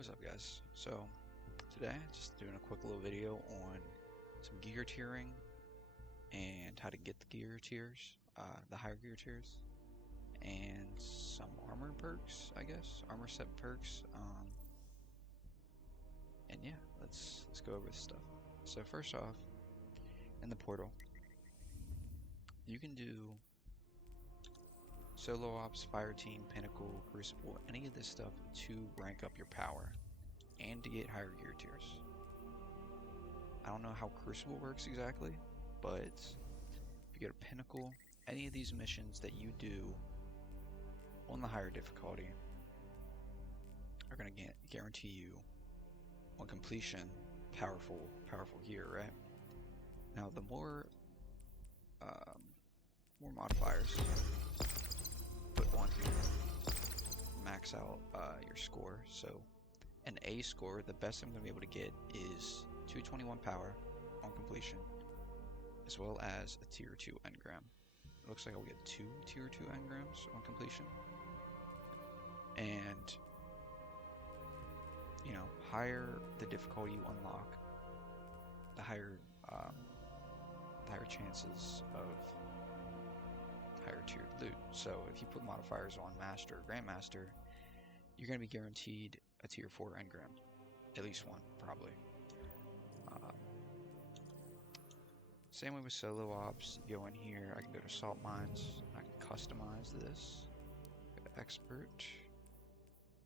What's up, guys? So today just doing a quick little video on some gear tiering and how to get the gear tiers, the higher gear tiers, and some armor perks, I guess, armor set perks. And yeah, let's go over this stuff. So first off, in the portal, you can do solo ops, fire team, pinnacle, crucible, any of this stuff to rank up your power and to get higher gear tiers. I don't know how Crucible works exactly, but if you get a Pinnacle, any of these missions that you do on the higher difficulty are going to guarantee you, on completion, powerful gear, right? Now, the more modifiers put on here, max out your score. So, an A score, the best I'm going to be able to get is 221 power on completion, as well as a tier 2 engram. It looks like I'll get 2 tier 2 engrams on completion. And, you know, higher the difficulty you unlock, the higher chances of higher tiered loot. So if you put modifiers on Master or Grandmaster, you're going to be guaranteed a tier 4 engram. At least one, probably. Same way with solo ops. You go in here, I can go to salt mines, I can customize this. Go to expert,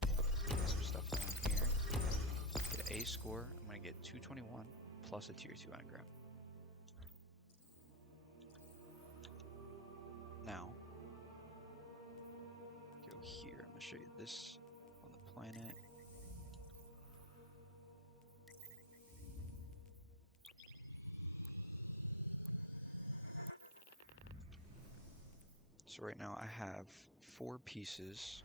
get some stuff on here. Get an A score. I'm gonna get 221 plus a tier 2 engram. Now, go here. I'm gonna show you this on the planet. So right now I have 4 pieces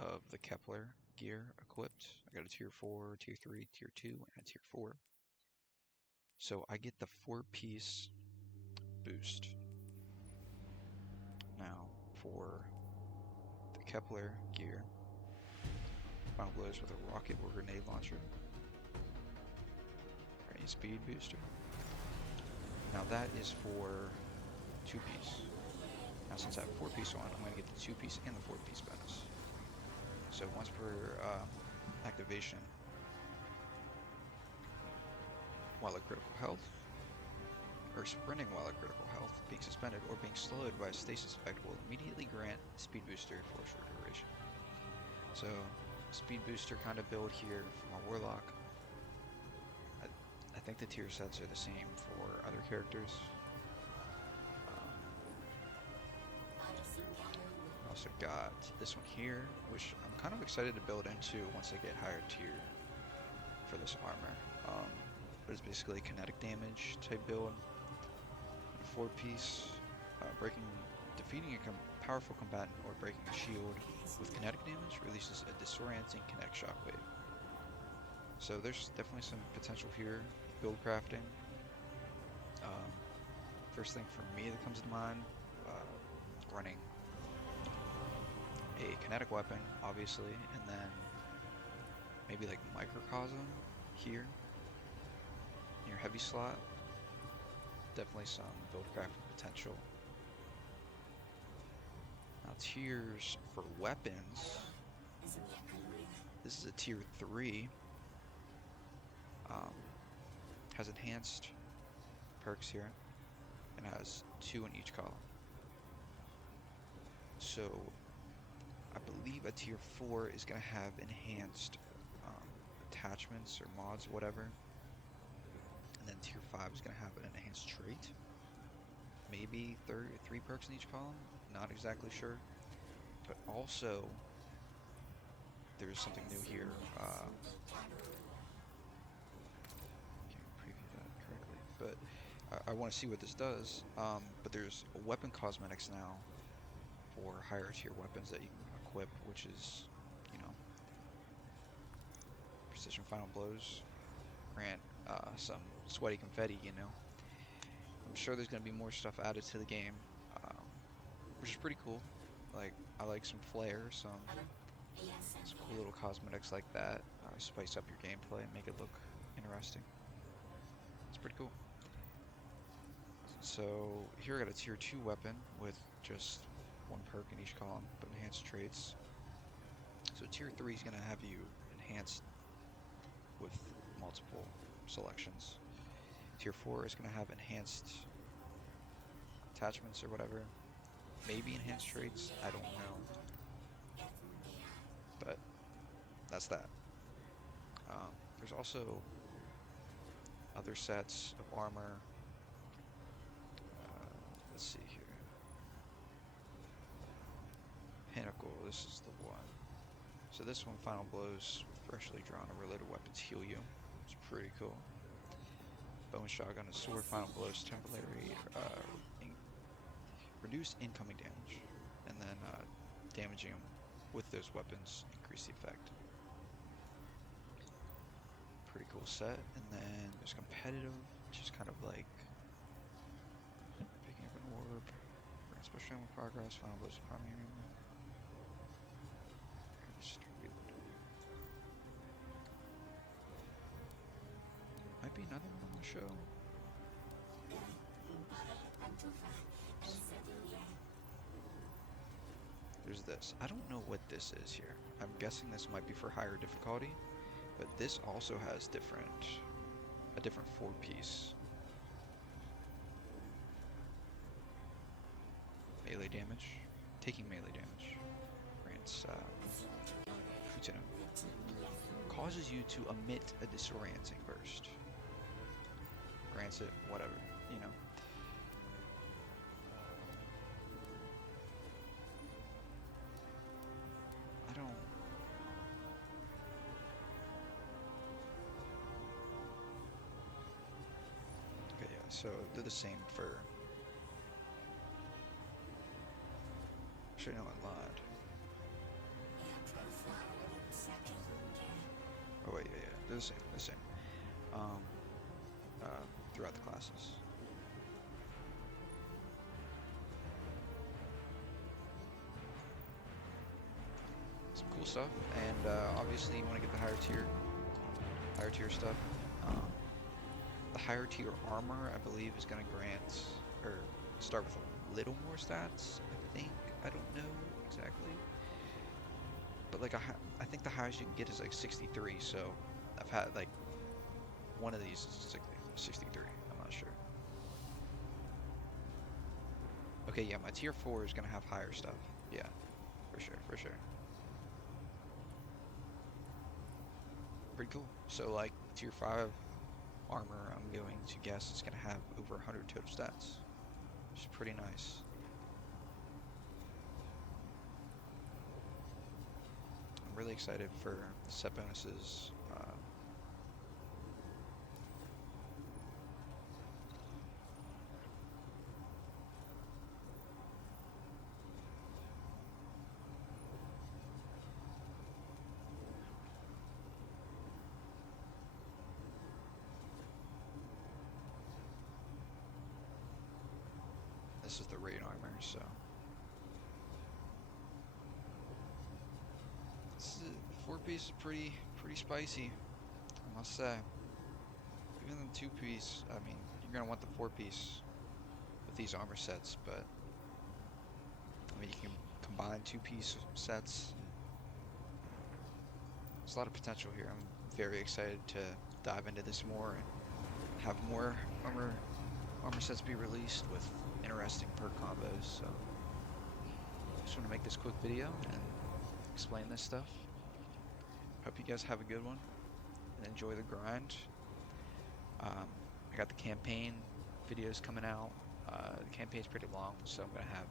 of the Kepler gear equipped. I got a tier 4, tier 3, tier 2, and a tier 4. So I get the 4-piece boost. Now for the Kepler gear, final blows with a rocket or grenade launcher. A speed booster. Now that is for 2-piece. Now since I have 4-piece on, I'm going to get the 2-piece and the 4-piece bonus. So once per activation, while at critical health, or sprinting while at critical health, being suspended, or being slowed by a stasis effect will immediately grant speed booster for a short duration. So speed booster kind of build here for my Warlock. I think the tier sets are the same for other characters. I also got this one here, which I'm kind of excited to build into once I get higher tier for this armor. But it's basically a kinetic damage type build. 4-piece, defeating a powerful combatant or breaking a shield with kinetic damage releases a disorienting kinetic shockwave. So there's definitely some potential here, build crafting. First thing for me that comes to mind, running a kinetic weapon, obviously, and then maybe like microcosm here in your heavy slot. Definitely some build crafting potential. Now tiers for weapons. This is a tier 3. Has enhanced perks here and has 2 in each column. So I believe a tier 4 is going to have enhanced attachments or mods, whatever. And then tier 5 is going to have an enhanced trait. Maybe 3 perks in each column. Not exactly sure. But also, there's something new here. Can't preview that correctly. But I want to see what this does. But there's weapon cosmetics now for higher tier weapons that you can equip, which is, you know, precision final blows. Grant some sweaty confetti, you know. I'm sure there's going to be more stuff added to the game, which is pretty cool. Like, I like some flair, some Some cool little cosmetics like that spice up your gameplay and make it look interesting. It's pretty cool. So here I got a tier 2 weapon with just one perk in each column, but enhanced traits. So tier 3 is going to have you enhanced with multiple selections. Tier 4 is going to have enhanced attachments or whatever. Maybe enhanced traits, I don't know. But that's that. There's also other sets of armor. Let's see here. Pinnacle, this is the one. So this one, final blows with freshly drawn or reloaded weapons heal you. It's pretty cool. Bone shotgun and sword, final blows temporary reduce incoming damage, and then damaging them with those weapons increase the effect. Pretty cool set. And then there's competitive, which is kind of like picking up an orb, special ammo progress, final blows of primary. Might be another one on the show. There's this. I don't know what this is here. I'm guessing this might be for higher difficulty, but this also has a different 4-piece. Melee damage. Taking melee damage. Grants Futino. Causes you to emit a disorienting burst. Grants it, whatever, you know. Okay, yeah, so they're the same for... Actually, no, I lied. Oh wait, yeah, they're the same, throughout the classes. Some cool stuff, and obviously you want to get the higher tier stuff. The higher tier armor, I believe, is going to grant, or start with a little more stats, I think. I don't know exactly. But like, I think the highest you can get is like 63, so I've had like, one of these is 63, I'm not sure. Okay, yeah, my tier 4 is going to have higher stuff. Yeah, for sure. Pretty cool. So like, tier 5 armor, I'm going to guess it's going to have over 100 total stats, which is pretty nice. I'm really excited for set bonuses. This is the raid armor, so this is, 4-piece is pretty spicy, I must say. Even the 2-piece, I mean, you're gonna want the 4-piece with these armor sets, but I mean, you can combine 2-piece sets. There's a lot of potential here. I'm very excited to dive into this more and have more armor sets be released with interesting perk combos. So just want to make this quick video and explain this stuff. Hope you guys have a good one and enjoy the grind. I got the campaign videos coming out. The campaign's pretty long, so I'm gonna have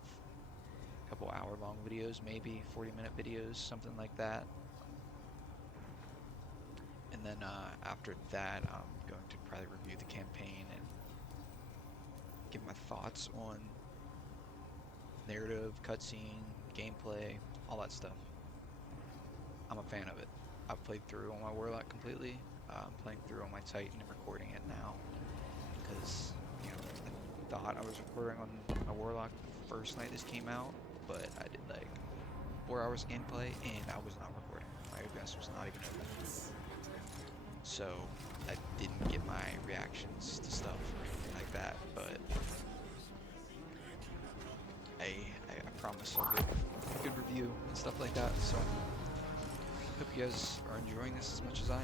a couple hour-long videos, maybe 40-minute videos, something like that. And then after that, I'm going to probably review the campaign and give my thoughts on narrative, cutscene, gameplay, all that stuff. I'm a fan of it. I've played through on my Warlock completely. I'm playing through on my Titan and recording it now because, you know, I thought I was recording on my Warlock the first night this came out, but I did like 4 hours gameplay, and I was not recording. My OBS was not even open. So I didn't get my reactions to stuff or anything like that, but I promise I'll give a good review and stuff like that. So hope you guys are enjoying this as much as I am.